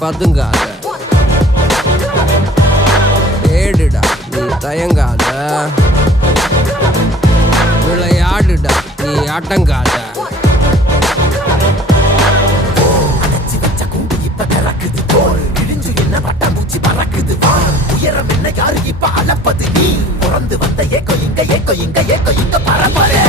பதுங்காத, தேடுடா நீ தயங்காத, விளையாடுடா நீ ஆட்டங்காத. உயரம் என்ன யாரு இப்ப அளப்பது நீ பிறந்து வந்த ஏக்கோ இங்க ஏக்கோ இங்க ஏக்கோ இங்க பரம்பரை